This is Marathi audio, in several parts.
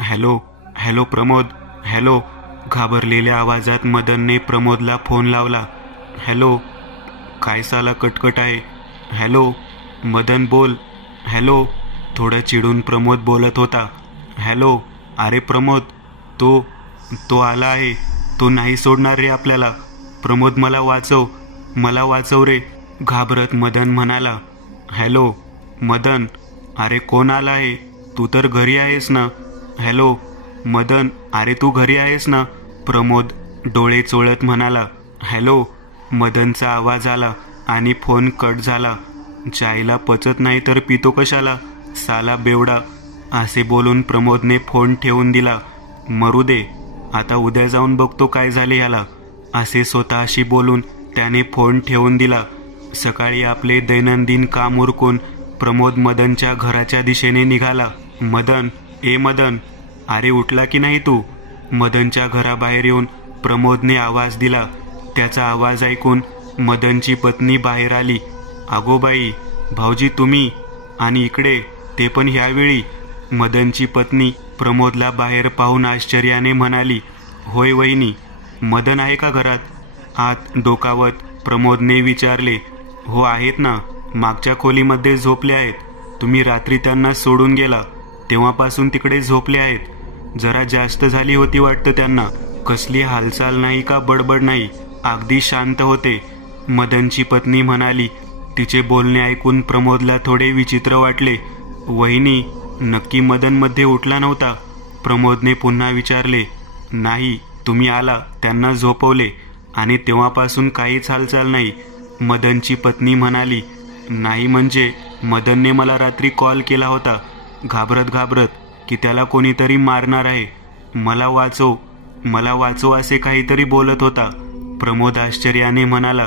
Hello hello Pramod, hello. घाबरलेल्या आवाजात मदनने प्रमोदला फोन लावला. हॅलो. काय साला कटकट आहे. हॅलो मदन बोल. हॅलो. थोडं चिडून प्रमोद बोलत होता. हॅलो. अरे प्रमोद, तो आला आहे. तो नाही सोडणार रे आपल्याला. प्रमोद मला वाचव, मला वाचव रे, घाबरत मदन म्हणाला. हॅलो मदन, अरे कोण आला आहे. तू तर घरी आहेस ना. हॅलो मदन, अरे तू घरी आहेस ना. प्रमोद डोळे चोळत म्हणाला. हॅलो. मदनचा आवाज आला आणि फोन कट झाला. चायला पचत नाही तर पितो कशाला, साला बेवडा, असे बोलून प्रमोदने फोन ठेवून दिला. मरू दे, आता उद्या जाऊन बघतो काय झाले ह्याला, असे स्वतःशी बोलून त्याने फोन ठेवून दिला. सकाळी आपले दैनंदिन काम उरकून प्रमोद मदनच्या घराच्या दिशेने निघाला. मदन, ए मदन, अरे उठला की नाही तू. मदनच्या घराबाहेर येऊन प्रमोदने आवाज दिला. त्याचा आवाज ऐकून मदनची पत्नी बाहेर आली. अगो बाई, भाऊजी तुम्ही, आणि इकडे ते पण ह्यावेळी. मदनची पत्नी प्रमोदला बाहेर पाहून आश्चर्याने म्हणाली. होय वहिनी, मदन आहे का घरात. आत डोकावत प्रमोदने विचारले. हो आहेत ना, मागच्या खोलीमध्ये झोपले आहेत. तुम्ही रात्री त्यांना सोडून गेला तेव्हापासून तिकडे झोपले आहेत. जरा जास्त झाली होती वाटतं त्यांना. कसली हालचाल नाही का बडबड नाही, अगदी शांत होते, मदनची पत्नी म्हणाली. तिचे बोलणे ऐकून प्रमोदला थोडे विचित्र वाटले. वहिनी, नक्की मदन मध्ये उठला नव्हता. प्रमोदने पुन्हा विचारले. नाही, तुम्ही आला, त्यांना झोपवले आणि तेव्हापासून काहीच हालचाल नाही, मदनची पत्नी म्हणाली. नाही म्हणजे मदनने मला रात्री कॉल केला होता, घाबरत की त्याला कोणीतरी मारणार आहे. मला वाचव, मला वाचव असे काहीतरी बोलत होता. प्रमोद आश्चर्याने म्हणाला.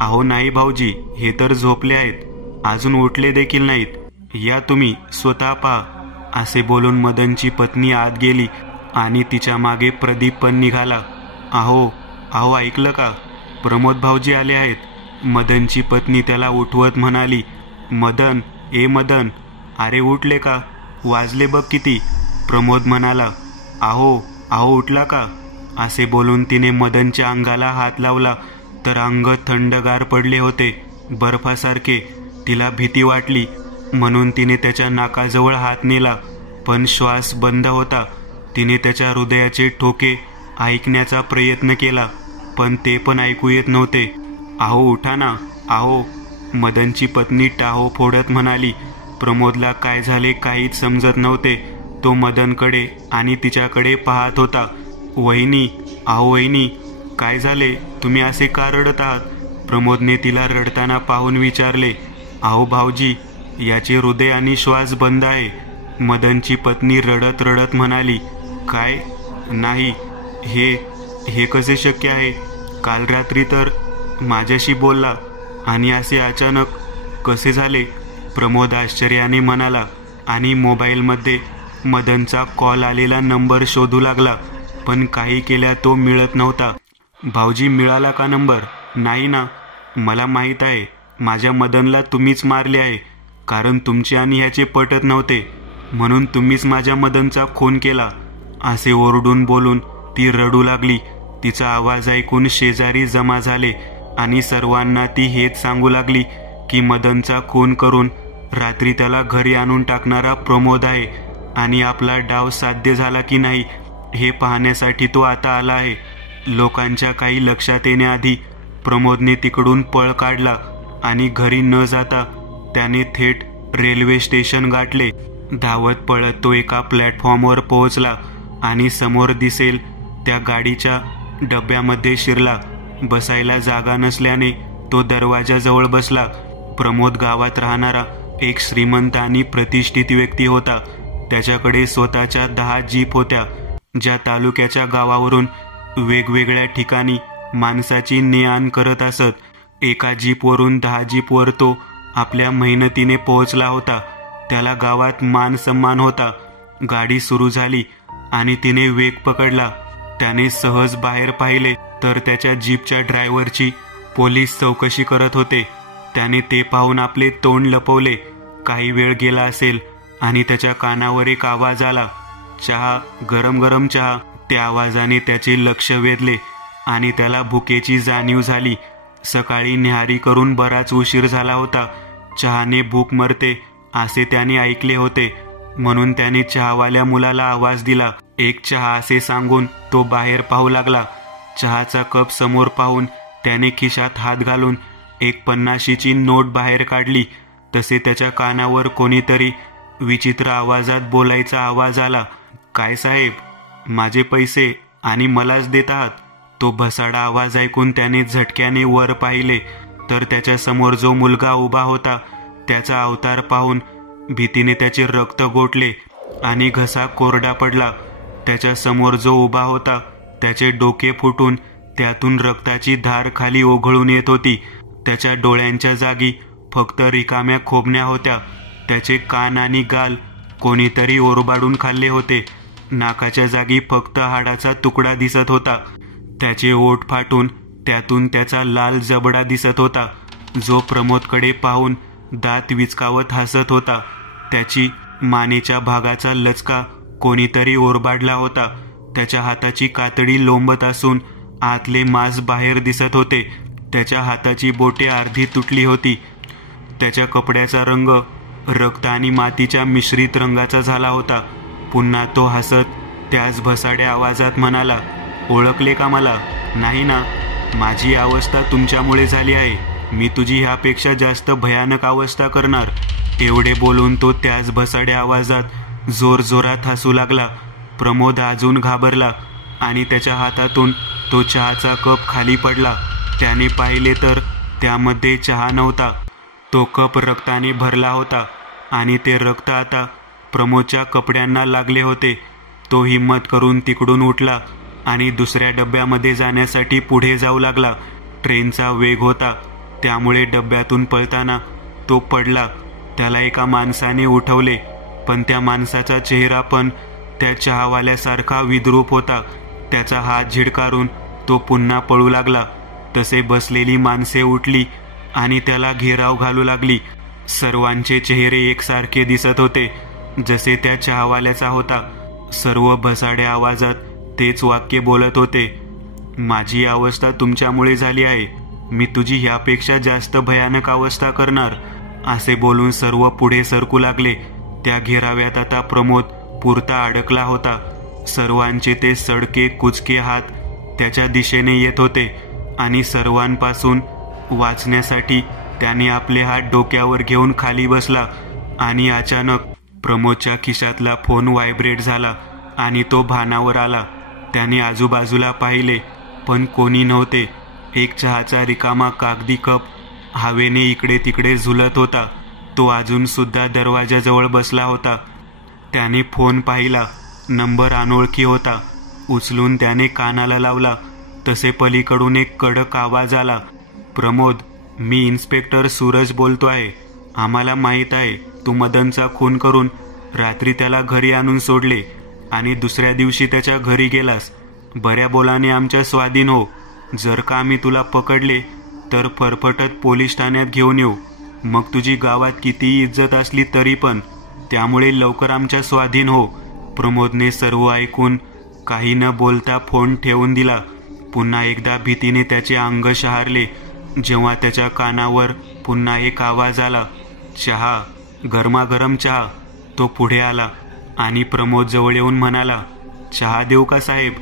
अहो नाही भाऊजी, हे तर झोपले आहेत, अजून उठले देखील नाहीत. या तुम्ही स्वतः पहा, असे बोलून मदनची पत्नी आत गेली आणि तिच्या मागे प्रदीप पण निघाला. अहो अहो ऐकलं का, प्रमोद भाऊजी आले आहेत, मदनची पत्नी त्याला उठवत म्हणाली. मदन, ए मदन, अरे उठले का, वाजले बघ किती. प्रमोद म्हणाला. अहो उठला का, असे बोलून तिने मदनच्या अंगाला हात लावला तर अंग थंडगार पडले होते, बर्फासारखे. तिला भीती वाटली म्हणून तिने त्याच्या नाकाजवळ हात नेला, पण श्वास बंद होता. तिने त्याच्या हृदयाचे ठोके ऐकण्याचा प्रयत्न केला, पण ते पण ऐकू येत नव्हते. अहो उठा ना, अहो, मदनची पत्नी टाहो फोडत म्हणाली. प्रमोदला काय झाले काहीच समजत नव्हते. तो मदनकडे आणि तिच्याकडे पाहत होता. वहिनी, अहो वहिनी, काय झाले, तुम्ही असे का रडत आहात. प्रमोदने तिला रडताना पाहून विचारले. अहो भाऊजी, याचे हृदय आणि श्वास बंद आहे, मदनची पत्नी रडत रडत म्हणाली. काय, नाही, हे कसे शक्य आहे. काल रात्री तर माझ्याशी बोलला आणि असे अचानक कसे झाले. प्रमोद आश्चर्याने म्हणाला आणि मोबाईलमध्ये मदनचा कॉल आलेला नंबर शोधू लागला, पण काही केल्या तो मिळत नव्हता. भाऊजी, मिळाला का नंबर. नाही ना, मला माहीत आहे माझ्या मदनला तुम्हीच मारले आहे, कारण तुमचे आणि ह्याचे पटत नव्हते, म्हणून तुम्हीच माझ्या मदनचा खून केला, असे ओरडून बोलून ती रडू लागली. तिचा आवाज ऐकून शेजारी जमा झाले आणि सर्वांना ती हेच सांगू लागली की मदनचा खून करून रात्री त्याला घरी आणून टाकणारा प्रमोद आहे आणि आपला डाव साध्य झाला की नाही हे पाहण्यासाठी तो आता आला आहे. लोकांच्या काही लक्षात येण्याआधी प्रमोदने तिकडून पळ काढला आणि घरी न जाता त्याने थेट रेल्वे स्टेशन गाठले. धावत पळत तो एका प्लॅटफॉर्मवर पोहोचला आणि समोर दिसेल त्या गाडीच्या डब्यामध्ये शिरला. बसायला जागा नसल्याने तो दरवाजाजवळ बसला. प्रमोद गावात राहणारा एक श्रीमंत आणि प्रतिष्ठित व्यक्ती होता. त्याच्याकडे स्वतःच्या 10 जीप होत्या, ज्या तालुक्याच्या गावावरून वेगवेगळ्या ठिकाणी माणसाची ने-आण करत असत. एका जीपवरून 10 जीपवर तो आपल्या मेहनतीने पोहोचला होता. त्याला गावात मान सन्मान होता. गाडी सुरू झाली आणि तिने वेग पकडला. त्याने सहज बाहेर पाहिले तर त्याच्या जीपच्या ड्रायव्हरची पोलीस चौकशी करत होते. त्याने ते पाहून आपले तोंड लपवले. काही वेळ गेला असेल आणि त्याच्या कानावर एक आवाज आला. चहा, गरम गरम चहा. त्या आवाजाने त्याचे लक्ष वेधले आणि त्याला भुकेची जाणीव झाली. सकाळी न्याहारी करून बराच उशीर झाला होता. चहाने भूक मरते असे त्याने ऐकले होते, म्हणून त्याने चहावाल्या मुलाला आवाज दिला. एक चहा असे सांगून तो बाहेर पाहू लागला. चहाचा कप समोर पाहून त्याने खिशात हात घालून एक 50ची नोट बाहेर काढली. तसे त्याच्या कानावर कोणीतरी विचित्र आवाजात बोलायचा आवाज आला. काय साहेब, माझे पैसे आणि मलाच देत आहात? तो भसाडा आवाज ऐकून त्याने झटक्याने वर पाहिले तर त्याच्या समोर जो मुलगा उभा होता त्याचा अवतार पाहून भीतीने त्याचे रक्त गोठले आणि घसा कोरडा पडला. त्याच्या समोर जो उभा होता त्याचे डोके फुटून त्यातून रक्ताची धार खाली ओघळून येत होती. त्याच्या डोळ्यांच्या जागी फक्त रिकाम्या खोबण्या होत्या. त्याचे कान आणि गाल कोणीतरी ओरबाडून खाल्ले होते. नाकाच्या जागी फक्त हाडाचा तुकडा दिसत होता. त्याचे ओठ फाटून त्यातून त्याचा लाल जबडा दिसत होता, जो प्रमोदकडे पाहून दात विचकावत हसत होता. त्याची मानेच्या भागाचा लचका कोणीतरी ओरबाडला होता. त्याच्या हाताची कातडी लोंबत असून आतले मांस बाहेर दिसत होते. त्याच्या हाताची बोटे अर्धी तुटली होती. त्याच्या कपड्याचा रंग रक्त आणि मातीच्या मिश्रित रंगाचा झाला होता. पुन्हा तो हसत त्याच भसाड्या आवाजात म्हणाला, ओळखले का मला? नाही ना? माझी अवस्था तुमच्यामुळे झाली आहे. मी तुझी ह्यापेक्षा जास्त भयानक अवस्था करणार. एवढे बोलून तो त्याच भसाड्या आवाजात जोरजोरात हसू लागला. प्रमोद अजून घाबरला आणि त्याच्या हातातून तो चहाचा कप खाली पडला. त्याने पाहिले तर त्यामध्ये चहा नव्हता. तो कप रक्ताने भरला होता आणि ते रक्त आता प्रमोदच्या कपड्यांना लागले होते. तो हिम्मत करून तिकडून उठला आणि दुसऱ्या डब्यामध्ये जाण्यासाठी पुढे जाऊ लागला. ट्रेनचा वेग होता, त्यामुळे डब्यातून पळताना तो पडला. त्याला एका माणसाने उठवले, पण त्या माणसाचा चेहरा पण त्या चहावाल्यासारखा विद्रूप होता. त्याचा हात झिडकारून तो पुन्हा पळू लागला. तसे बसलेली माणसे उठली आणि त्याला घेराव घालू लागली. सर्वांचे चेहरे एकसारखे दिसत होते, जसे त्या चहावाल्याचा होता. सर्व भसाड्या आवाजात तेच वाक्य बोलत होते, माझी अवस्था तुमच्यामुळे झाली आहे. मी तुझी ह्यापेक्षा जास्त भयानक अवस्था करणार. असे बोलून सर्व पुढे सरकू लागले. त्या घेराव्यात आता प्रमोद पुरता अडकला होता. सर्वांचे ते सडके कुचके हात त्याच्या दिशेने येत होते आणि सर्वांपासून वाचण्यासाठी त्याने आपले हात डोक्यावर घेऊन खाली बसला. आणि अचानक प्रमोदच्या खिशातला फोन व्हायब्रेट झाला आणि तो भानावर आला. त्याने आजूबाजूला पाहिले, पण कोणी नव्हते. एक चहाचा रिकामा कागदी कप हवेने इकडे तिकडे झुलत होता. तो अजून सुद्धा दरवाजाजवळ बसला होता. त्याने फोन पाहिला. नंबर अनोळखी होता. उचलून त्याने कानाला लावला. तसे पलीकडून एक कडक आवाज आला, प्रमोद, मी इन्स्पेक्टर सूरज बोलतो आहे. आम्हाला माहीत आहे तू मदनचा खून करून रात्री त्याला घरी आणून सोडले आणि दुसऱ्या दिवशी त्याच्या घरी गेलास. बऱ्या बोलाने आमच्या स्वाधीन हो. जर का आम्ही तुला पकडले तर फरफटत पोलीस ठाण्यात घेऊन येऊ. मग तुझी गावात कितीही इज्जत असली तरी पण. त्यामुळे लवकर आमच्या स्वाधीन हो. प्रमोदने सर्व ऐकून काही न बोलता फोन ठेवून दिला. पुन्हा एकदा भीतीने त्याचे अंग शहारले, जेव्हा त्याच्या कानावर पुन्हा एक आवाज आला, चहा, गरमागरम चहा. तो पुढे आला आणि प्रमोद जवळ येऊन म्हणाला, चहा देऊ का साहेब?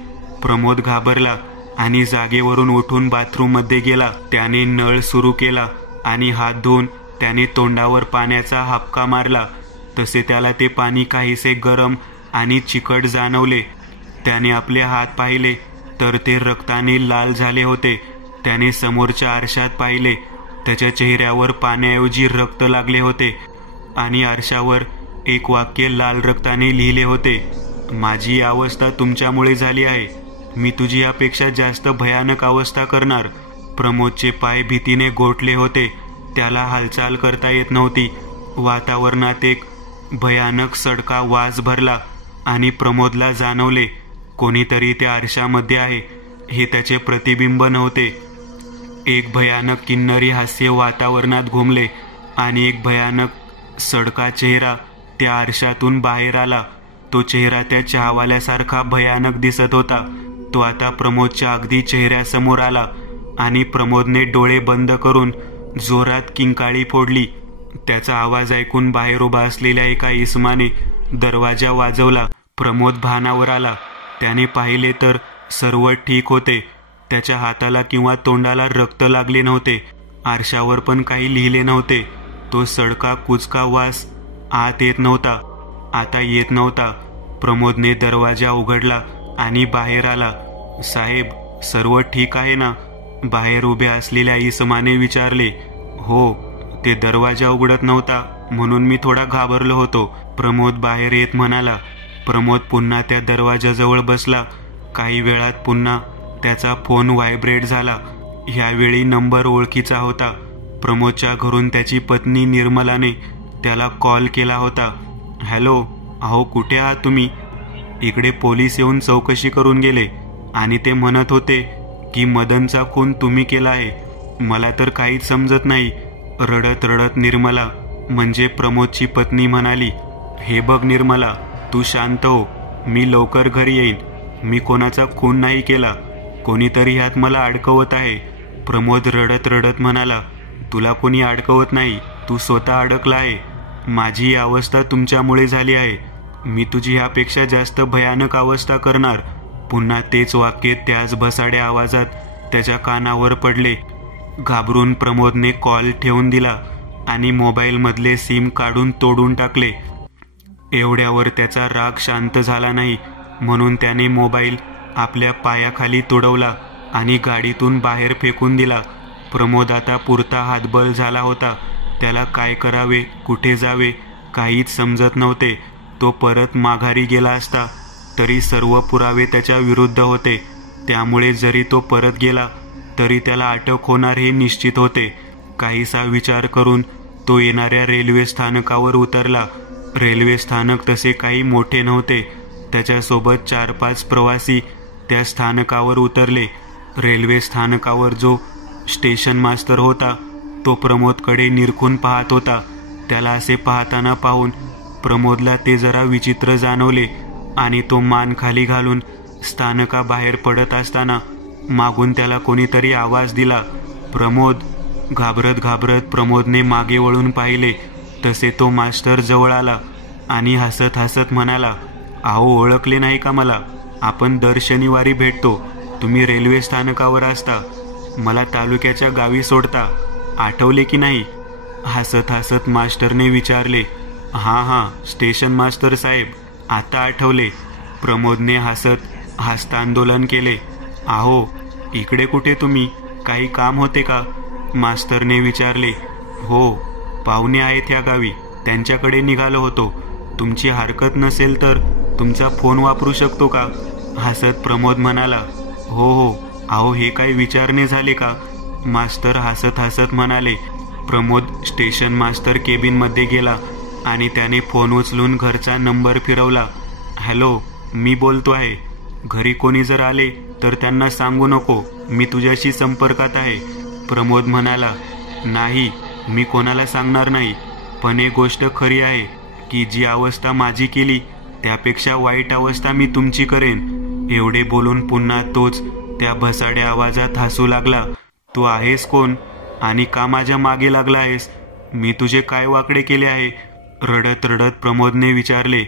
प्रमोद घाबरला आणि जागेवरून उठून बाथरूममध्ये गेला. त्याने नळ सुरू केला आणि हात धुवून त्याने तोंडावर पाण्याचा हापका मारला. तसे त्याला ते पाणी काहीसे गरम आणि चिकट जाणवले. त्याने आपले हात पाहिले तर ते रक्ताने लाल झाले होते. त्याने समोरच्या आरशात पाहिले. त्याच्या चेहऱ्यावर पाण्याऐवजी रक्त लागले होते आणि आरशावर एक वाक्य लाल रक्ताने लिहिले होते, माझी अवस्था तुमच्यामुळे झाली आहे. मी तुझी यापेक्षा जास्त भयानक अवस्था करणार. प्रमोदचे पाय भीतीने गोठले होते. त्याला हालचाल करता येत नव्हती. वातावरणात एक भयानक सडका वास भरला आणि प्रमोदला जाणवले, कोणीतरी त्या आरशामध्ये आहे. हे त्याचे प्रतिबिंब नव्हते. एक भयानक किन्नरी हास्य वातावरणात घुमले आणि एक भयानक सडका चेहरा त्या आरशातून बाहेर आला. तो चेहरा त्या चहावाल्यासारखा भयानक दिसत होता. तो आता प्रमोदच्या अगदी चेहऱ्यासमोर आला आणि प्रमोदने डोळे बंद करून जोरात किंकाळी फोडली. त्याचा आवाज ऐकून बाहेर उभा असलेल्या एका इसमाने दरवाजा वाजवला. प्रमोद भानावर आला. त्याने पाहिले तर सर्व ठीक होते. त्याच्या हाताला किंवा तोंडाला रक्त लागले नव्हते. आरशावर पण काही लिहिले नव्हते. तो सडका कुचका वास आत येत नव्हता. आता येत नव्हता. प्रमोदने दरवाजा उघडला आणि बाहेर आला. साहेब, सर्व ठीक आहे ना? बाहेर उभ्या असलेल्या इसमाने विचारले. हो, ते दरवाजा उघडत नव्हता म्हणून मी थोडा घाबरलो होतो, प्रमोद बाहेर येत म्हणाला. प्रमोद पुन्हा त्या दरवाजाजवळ बसला. काही वेळात पुन्हा त्याचा फोन व्हायब्रेट झाला. ह्यावेळी नंबर ओळखीचा होता. प्रमोदच्या घरून त्याची पत्नी निर्मलाने त्याला कॉल केला होता. हॅलो, अहो कुठे आहात तुम्ही? इकडे पोलीस येऊन चौकशी करून गेले आणि ते म्हणत होते की मदनचा खून तुम्ही केला आहे. मला तर काहीच समजत नाही. रडत रडत निर्मला म्हणजे प्रमोदची पत्नी म्हणाली. हे बघ निर्मला, तू शांत हो. मी लवकर घरी येईन. मी कोणाचा खून नाही केला. कोणीतरी ह्यात मला अडकवत आहे. प्रमोद रडत रडत म्हणाला. तुला कोणी अडकवत नाही, तू स्वतः अडकला आहे. माझी ही अवस्था तुमच्यामुळे झाली आहे. मी तुझी ह्यापेक्षा जास्त भयानक अवस्था करणार. पुन्हा तेच वाक्य त्याच भसाड्या आवाजात त्याच्या कानावर पडले. घाबरून प्रमोदने कॉल ठेवून दिला आणि मोबाईलमधले सिम काढून तोडून टाकले. एवढ्यावर त्याचा राग शांत झाला नाही म्हणून त्याने मोबाईल आपल्या पायाखाली तुडवला आणि गाडीतून बाहेर फेकून दिला. प्रमोद आता पुरता हातबल झाला होता. त्याला काय करावे, कुठे जावे काहीच समजत नव्हते. तो परत माघारी गेला असता तरी सर्व पुरावे त्याच्या विरुद्ध होते. त्यामुळे जरी तो परत गेला तरी त्याला अटक होणार हे निश्चित होते. काहीसा विचार करून तो येणाऱ्या रेल्वे स्थानकावर उतरला. रेल्वे स्थानक तसे काही मोठे नव्हते. त्याच्यासोबत 4-5 प्रवासी त्या स्थानकावर उतरले. रेल्वे स्थानकावर जो स्टेशन मास्तर होता तो प्रमोदकडे निरखून पाहत होता. त्याला असे पाहताना पाहून प्रमोदला ते जरा विचित्र जाणवले आणि तो मान खाली घालून स्थानकाबाहेर पडत असताना मागून त्याला कोणीतरी आवाज दिला. प्रमोद. घाबरत घाबरत प्रमोदने मागे वळून पाहिले तसे तो मास्टर जवळ आला आणि हसत हसत म्हणाला. अहो, ओळखले नाही का मला? आपण दर शनिवारी भेटतो. तुम्ही रेल्वे स्थानकावर असता. मला तालुक्याच्या गावी सोडता. आठवले की नाही? हसत हसत मास्टरने विचारले. हां, स्टेशन मास्तर साहेब, आता आठवले. प्रमोदने हसत हस्तांदोलन केले. अहो, इकडे कुठे तुम्ही? काही काम होते का? मास्तरने विचारले. हो, पाहुणे आहेत या गावी, त्यांच्याकडे निघालो होतो. तुमची हरकत नसेल तर तुमचा फोन वापरू शकतो का? हसत प्रमोद म्हणाला. हो, अहो हे काही विचारणे झाले का? मास्तर हसत हसत म्हणाले. प्रमोद स्टेशन मास्टर केबिनमध्ये गेला आणि त्याने फोन उचलून घरचा नंबर फिरवला. हॅलो, मी बोलतो आहे. घरी कोणी जर आले तर त्यांना सांगू नको मी तुझ्याशी संपर्कात आहे. प्रमोद म्हणाला. नाही, मी कोणाला सांगणार नाही. पण एक गोष्ट खरी आहे की जी अवस्था माझी केली त्यापेक्षा वाईट अवस्था मी तुमची करेन. एवढे बोलून पुन्हा तोच त्या भसाड्या आवाजात हसू लागला. तू आहेस कोण आणि का माझ्या मागे लागला आहेस? मी तुझे काय वाकडे केले आहे? रडत रडत प्रमोदने विचारले.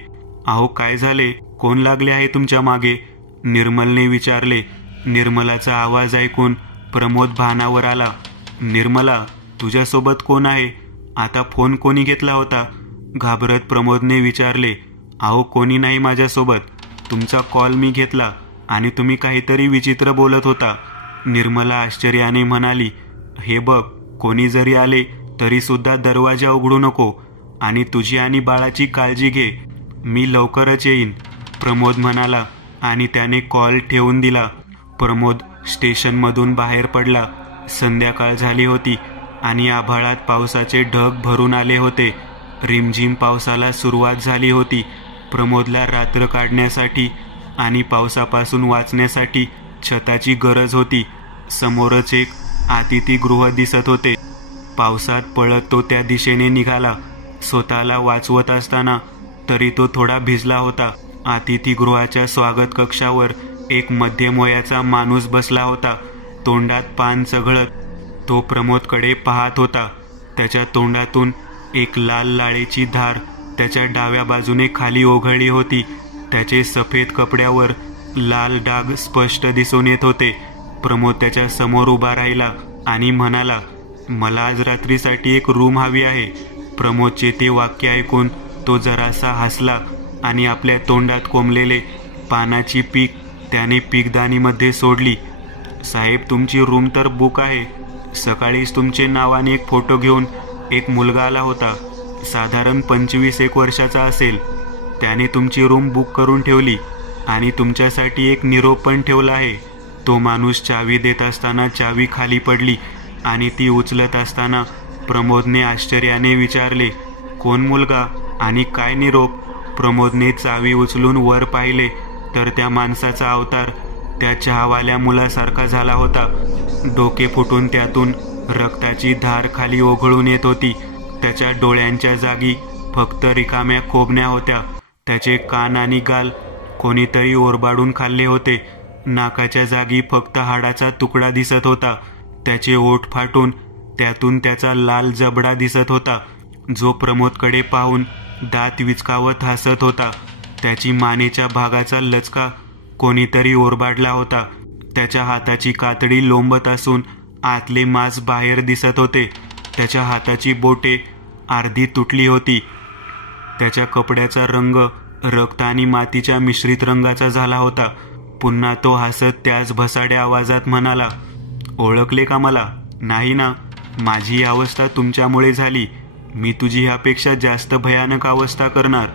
अहो काय झाले? कोण लागले आहे तुमच्या मागे? निर्मलने विचारले. निर्मलाचा आवाज ऐकून प्रमोद भानावर आला. निर्मला, तुझ्यासोबत कोण आहे? आता फोन कोणी घेतला होता? घाबरत प्रमोदने विचारले. अहो कोणी नाही माझ्यासोबत. तुमचा कॉल मी घेतला आणि तुम्ही काहीतरी विचित्र बोलत होता. निर्मला आश्चर्याने म्हणाली. हे बघ, कोणी जरी आले तरी सुद्धा दरवाजा उघडू नको आणि तुझी आणि बाळाची काळजी घे. मी लवकरच येईन, प्रमोद म्हणाला आणि त्याने कॉल ठेवून दिला. प्रमोद स्टेशनमधून बाहेर पडला. संध्याकाळ झाली होती आणि आभाळात पावसाचे ढग भरून आले होते. रिमझिम पावसाला सुरुवात झाली होती. प्रमोदला रात्र काढण्यासाठी आणि पावसापासून वाचण्यासाठी छताची गरज होती. समोरच एक अतिथीगृह दिसत होते. पावसात पळत तो त्या दिशेने निघाला. स्वतःला वाचवत असताना तरी तो थोडा भिजला होता. अतिथीगृहाच्या स्वागत कक्षावर एक मध्यम वयाचा माणूस बसला होता, तोंडात पान चघळत. तो प्रमोदकडे पाहत होता. त्याच्या तोंडातून एक लाल लाळेची धार त्याच्या डाव्या बाजूने खाली ओघळली होती. त्याचे सफेद कपड्यावर लाल डाग स्पष्ट दिसून येत होते. प्रमोद त्याच्या समोर उभा राहिला आणि म्हणाला, मला आज रात्रीसाठी एक रूम हवी आहे. प्रमोदचे ते वाक्य ऐकून तो जरासा हसला आणि आपल्या तोंडात कोंबलेले पानाची पीक त्याने पीकदानीमध्ये सोडली. साहेब, तुमची रूम तर बुक आहे. सकाळीच तुमचे नाव आणि एक फोटो घेऊन एक मुलगा आला होता, साधारण 25-1 वर्षाचा असेल. त्याने तुमची रूम बुक करून ठेवली आणि तुमच्यासाठी एक निरोप पण ठेवला आहे. तो माणूस चावी देत असताना चावी खाली पडली आणि ती उचलत असताना प्रमोदने आश्चर्याने विचारले, कोण मुलगा आणि काय निरोप? प्रमोदने चावी उचलून वर पाहिले तर त्या माणसाचा अवतार त्या चहावाल्या मुलासारखा झाला होता. डोके फुटून त्यातून रक्ताची धार खाली ओघळून येत होती. त्याच्या डोळ्यांच्या जागी फक्त रिकाम्या खोबण्या होत्या. त्याचे कान आणि गाल कोणीतरी ओरबाडून खाल्ले होते. नाकाच्या जागी फक्त हाडाचा तुकडा दिसत होता. त्याचे ओठ फाटून त्यातून त्याचा लाल जबडा दिसत होता, जो प्रमोदकडे पाहून दात विचकावत हसत होता. त्याची मानेच्या भागाचा लचका कोणीतरी ओरबाडला होता. त्याच्या हाताची कातडी लोंबत असून आतले मांस बाहेर दिसत होते. त्याच्या हाताची बोटे अर्धी तुटली होती. त्याच्या कपड्याचा रंग रक्त आणि मातीच्या मिश्रित रंगाचा झाला होता. पुन्हा तो हसत त्याच भसाड्या आवाजात म्हणाला, ओळखले का मला? नाही ना, माझी ही अवस्था तुमच्यामुळे झाली. मी तुझी ह्यापेक्षा जास्त भयानक अवस्था करणार.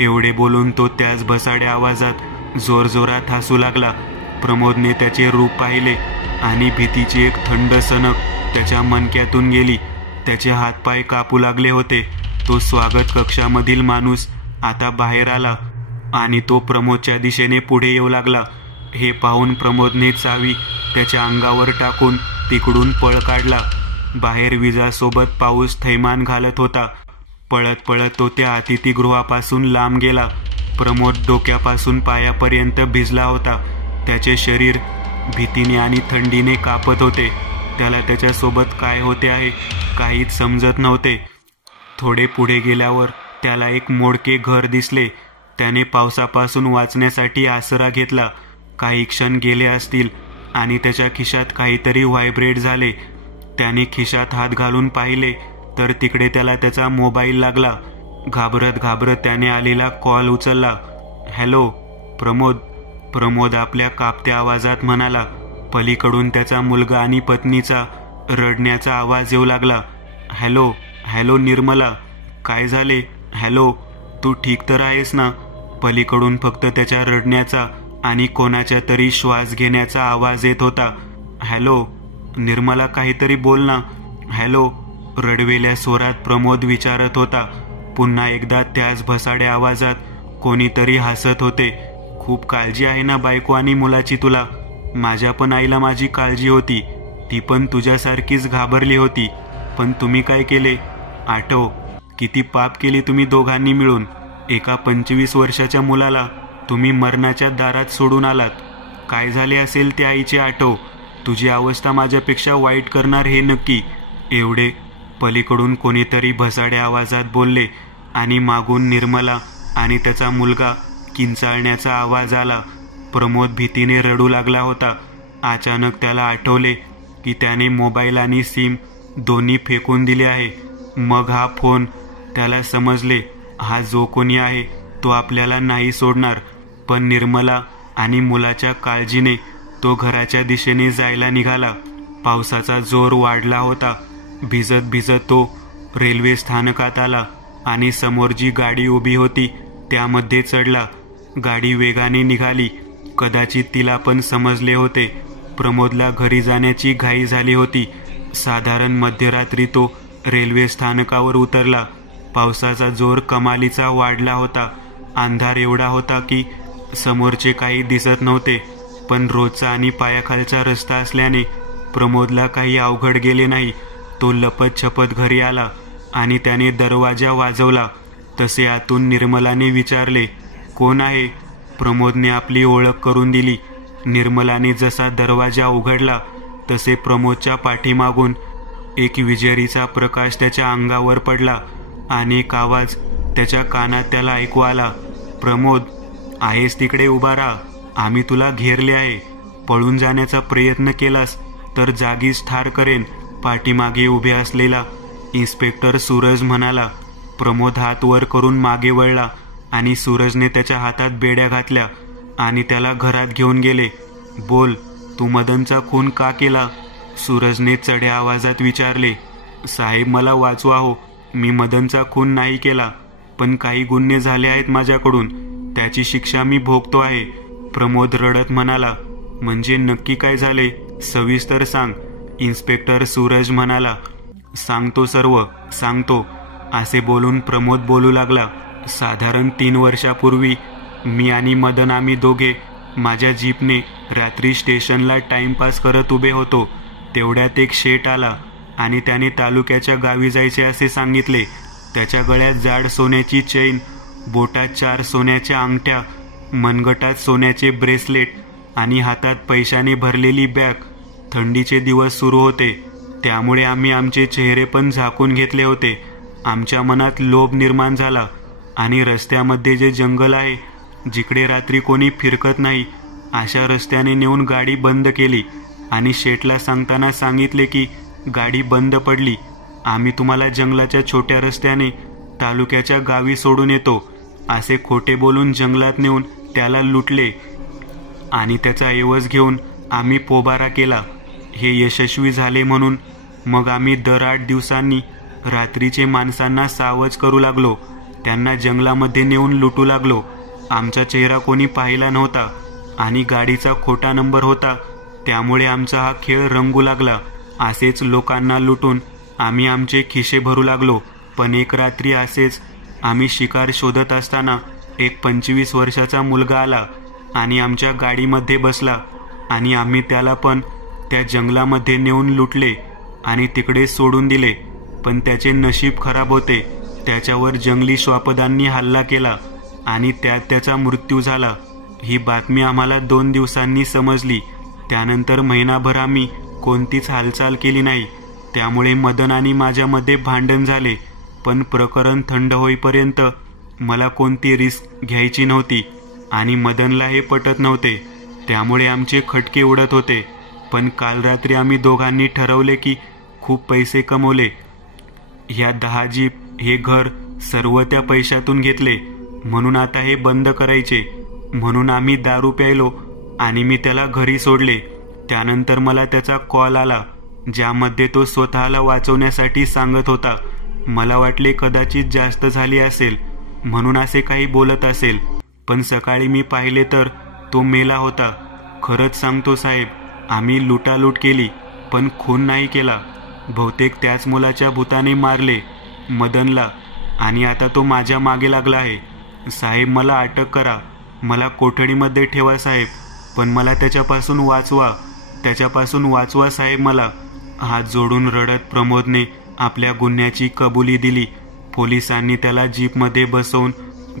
एवढे बोलून तो त्याच भसाड्या आवाजात जोरजोरात हसू लागला. प्रमोदने त्याचे रूप पाहिले आणि भीतीची एक थंड सनक त्याच्या मणक्यातून गेली. त्याचे हातपाय कापू लागले होते. तो स्वागत कक्षामधील माणूस आता बाहेर आला आणि तो प्रमोदच्या दिशेने पुढे येऊ लागला. हे पाहून प्रमोदने चावी त्याच्या अंगावर टाकून तिकडून पळ काढला. बाहेर विजासोबत पाऊस थैमान घालत होता. पळत पळत तो त्या अतिथीगृहापासून लांब गेला. प्रमोद डोक्यापासून पायापर्यंत भिजला होता. त्याचे शरीर भीतीने आणि थंडीने कापत होते. त्याला त्याच्यासोबत काय होते आहे काहीच समजत नव्हते. थोडे पुढे गेल्यावर त्याला एक मोडके घर दिसले. त्याने पावसापासून वाचण्यासाठी आसरा घेतला. काही क्षण गेले असतील आणि त्याच्या खिशात काहीतरी व्हायब्रेट झाले. त्याने खिशात हात घालून पाहिले तर तिकडे त्याला त्याचा मोबाईल लागला. घाबरत घाबरत त्याने आलेला कॉल उचलला. हॅलो प्रमोद. प्रमोद आपल्या कापत्या आवाजात म्हणाला. पलीकडून त्याचा मुलगा आणि पत्नीचा रडण्याचा आवाज येऊ लागला. हॅलो हॅलो निर्मला, काय झाले? हॅलो, तू ठीक तर आहेस ना? पलीकडून फक्त त्याच्या रडण्याचा आणि कोणाच्या तरी श्वास घेण्याचा आवाज येत होता. हॅलो निर्मला, काहीतरी बोल ना. हॅलो, रडवेल्या स्वरात प्रमोद विचारत होता. पुन्हा एकदा त्याच भसाड्या आवाजात कोणीतरी हसत होते. खूप काळजी आहे ना बायको आणि मुलाची तुला? माझ्या पण आईला माझी काळजी होती. ती पण तुझ्यासारखीच घाबरली होती. पण तुम्ही काय केले? आठव, किती पाप केली तुम्ही दोघांनी मिळून. एका 25 वर्षाच्या मुलाला तुम्ही मरणाच्या दारात सोडून आलात. काय झाले असेल त्या आईचे आठव. तुझी अवस्था माझ्यापेक्षा वाईट करणार हे नक्की. एवढे पलीकडून कोणीतरी भसाड्या आवाजात बोलले आणि मागून निर्मला आणि त्याचा मुलगा किंचाळण्याचा आवाज आला. प्रमोद भीतीने रडू लागला होता. अचानक त्याला आठवले की त्याने मोबाईल आणि सिम दोन्ही फेकून दिले आहे. मग हा फोन. त्याला समजले, हा जो कोणी आहे तो आपल्याला नाही सोडणार. पण निर्मला आणि मुलाच्या काळजीने तो घराच्या दिशेने जायला निघाला. पावसाचा जोर वाढला होता. भिजत भिजत तो रेल्वे स्थानकात आला आणि समोर जी गाडी उभी होती त्यामध्ये चढला. गाडी वेगाने निघाली. कदाचित तिला पण समजले होते प्रमोदला घरी जाण्याची घाई झाली होती. साधारण मध्यरात्री तो रेल्वे स्थानकावर उतरला. पावसाचा जोर कमालीचा वाढला होता. अंधार एवढा होता की समोरचे काही दिसत नव्हते. पण रोजचा आणि पायाखालचा रस्ता असल्याने प्रमोदला काही अवघड गेले नाही. तो लपत छपत घरी आला आणि त्याने दरवाजा वाजवला. तसे आतून निर्मलाने विचारले, कोण आहे? प्रमोदने आपली ओळख करून दिली. निर्मलाने जसा दरवाजा उघडला तसे प्रमोदच्या पाठीमागून एक विजेरीचा प्रकाश त्याच्या अंगावर पडला आणि एक आवाज त्याच्या कानात त्याला ऐकू आला. प्रमोद, आहेस तिकडे उभा राहा, आम्ही तुला घेरले आहे. पळून जाण्याचा प्रयत्न केलास तर जागीच ठार करेन. पाठीमागे उभे असलेला इन्स्पेक्टर सूरज म्हणाला. प्रमोद हात वर करून मागे वळला आणि सूरजने त्याच्या हातात बेड्या घातल्या आणि त्याला घरात घेऊन गेले. बोल, तू मदनचा खून का केला? सूरजने चढ्या आवाजात विचारले. साहेब, मला वाचवा हो, मी मदनचा खून नाही केला, पण काही गुन्हे झाले आहेत माझ्याकडून, त्याची शिक्षा मी भोगतो आहे. प्रमोद रडत म्हणाला. म्हणजे नक्की काय झाले, सविस्तर सांग. इन्स्पेक्टर सूरज म्हणाला. सांगतो, सर्व सांगतो, असे बोलून प्रमोद बोलू लागला. साधारण 3 वर्षापूर्वी मी आणि मदन, आम्ही दोघे माझ्या जीपने रात्री स्टेशनला टाइमपास करत उभे होतो. तेवढ्यात एक शेट आला आणि त्याने तालुक्याच्या गावी जायचे असे सांगितले. त्याच्या गळ्यात जाड सोन्याची चैन, बोटात 4 सोन्याच्या अंगठ्या, मनगटात सोन्याचे ब्रेसलेट आणि हातात पैशाने भरलेली बॅग. थंडीचे दिवस सुरू होते, त्यामुळे आम्ही आमचे चेहरे पण झाकून घेतले होते. आमच्या मनात लोभ निर्माण झाला आणि रस्त्यामध्ये जे जंगल आहे, जिकडे रात्री कोणी फिरकत नाही, अशा रस्त्याने नेऊन गाडी बंद केली आणि शेटला सांगताना सांगितले की गाडी बंद पडली, आम्ही तुम्हाला जंगलाच्या छोट्या रस्त्याने तालुक्याच्या गावी सोडून येतो, असे खोटे बोलून जंगलात नेऊन त्याला लुटले आणि त्याचा ऐवज घेऊन आम्ही पोबारा केला. हे यशस्वी झाले म्हणून मग आम्ही दर 8 दिवसांनी रात्रीचे माणसांना सावध करू लागलो. त्यांना जंगलामध्ये नेऊन लुटू लागलो. आमचा चेहरा कोणी पाहिला नव्हता आणि गाडीचा खोटा नंबर होता, त्यामुळे आमचा हा खेळ रंगू लागला. असेच लोकांना लुटून आम्ही आमचे खिसे भरू लागलो. पण एक रात्री असेच आम्ही शिकार शोधत असताना एक 25 वर्षाचा मुलगा आला आणि आमच्या गाडीमध्ये बसला आणि आम्ही त्याला पण त्या जंगलामध्ये नेऊन लुटले आणि तिकडे सोडून दिले. पण त्याचे नशीब खराब होते. त्याच्यावर जंगली श्वापदांनी हल्ला केला आणि त्यात त्याचा मृत्यू झाला. ही बातमी आम्हाला 2 दिवसांनी समजली. त्यानंतर महिनाभर आम्ही कोणतीच हालचाल केली नाही. त्यामुळे मदन आणि माझ्यामध्ये भांडण झाले. पण प्रकरण थंड होईपर्यंत मला कोणती रिस्क घ्यायची नव्हती आणि मदनला हे पटत नव्हते. त्यामुळे आमचे खटके उडत होते. पण काल रात्री आम्ही दोघांनी ठरवले की खूप पैसे कमवले. ह्या 10 जीप, हे घर सर्व त्या पैशातून घेतले, म्हणून आता हे बंद करायचे. म्हणून आम्ही दारू प्यायलो आणि मी त्याला घरी सोडले. त्यानंतर मला त्याचा कॉल आला, ज्यामध्ये तो स्वतःला वाचवण्यासाठी सांगत होता. मला वाटले कदाचित जास्त झाली असेल म्हणून असे काही बोलत असेल, पण सकाळी मी पाहिले तर तो मेला होता. खरंच सांगतो साहेब, आम्ही लुटालूट केली पण खून नाही केला. बहुतेक त्याच मुलाच्या भूताने मारले मदनला आणि आता तो माझ्या मागे लागला आहे. साहेब, मला अटक करा, मला कोठडीमध्ये ठेवा साहेब, पण मला त्याच्यापासून वाचवा, त्याच्यापासून वाचवा साहेब मला. हात जोडून रडत प्रमोदने आपल्या गुन्ह्याची कबुली दिली. पोलिसांनी त्याला जीपमध्ये बसवून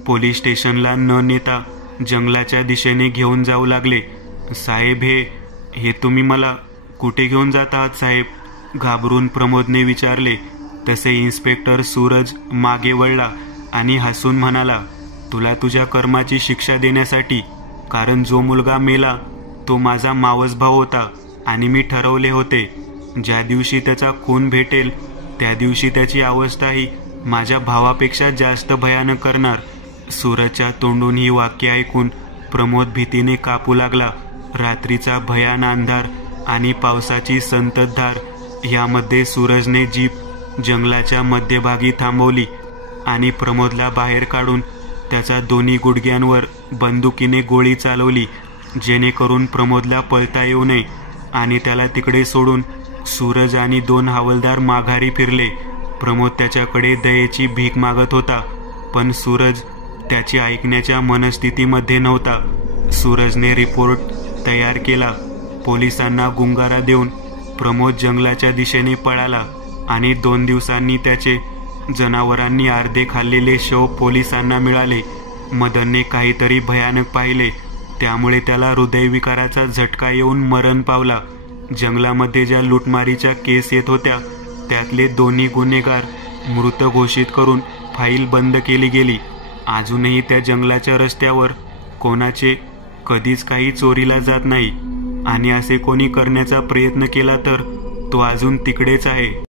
पोलीस स्टेशनला न नेता जंगलाच्या दिशेने घेऊन जाऊ लागले. साहेब, हे तुम्ही मला कुठे घेऊन जात आहात साहेब? घाबरून प्रमोदने विचारले. तसे इन्स्पेक्टर सूरज मागे वळला आणि हसून म्हणाला, तुला तुझ्या कर्माची शिक्षा देण्यासाठी. कारण जो मुलगा मेला तो माझा मावस भाऊ होता आणि मी ठरवले होते, ज्या दिवशी त्याचा खून भेटेल त्या दिवशी त्याची अवस्था ही माझ्या भावापेक्षा जास्त भयानक करणार. सूरजच्या तोंडून ही वाक्य ऐकून प्रमोद भीतीने कापू लागला. रात्रीचा भयान अंधार आणि पावसाची संततधार यामध्ये सूरजने जीप जंगलाच्या मध्यभागी थांबवली आणि प्रमोदला बाहेर काढून त्याच्या दोन्ही गुडघ्यांवर बंदुकीने गोळी चालवली, जेणेकरून प्रमोदला पळता येऊ नये. आणि त्याला तिकडे सोडून सूरज आणि 2 हवालदार माघारी फिरले. प्रमोद त्याच्याकडे दयेची भीक मागत होता, पण सूरज त्याची ऐकण्याच्या मनस्थितीमध्ये नव्हता. सूरजने रिपोर्ट तयार केला. पोलिसांना गुंगारा देऊन प्रमोद जंगलाच्या दिशेने पळाला आणि 2 दिवसांनी त्याचे जनावरांनी अर्धे खाल्लेले शव पोलिसांना मिळाले. मदनने काहीतरी भयानक पाहिले, त्यामुळे त्याला हृदयविकाराचा झटका येऊन मरण पावला. जंगलामध्ये ज्या लुटमारीच्या केस येत होत्या त्यातले दोन्ही गुन्हेगार मृत घोषित करून फाईल बंद केली गेली. अजूनही त्या जंगलाच्या रस्त्यावर कोणाचे कधीच काही चोरीला जात नाही आणि असे कोणी करण्याचा प्रयत्न केला तर तो अजून तिकडेच आहे.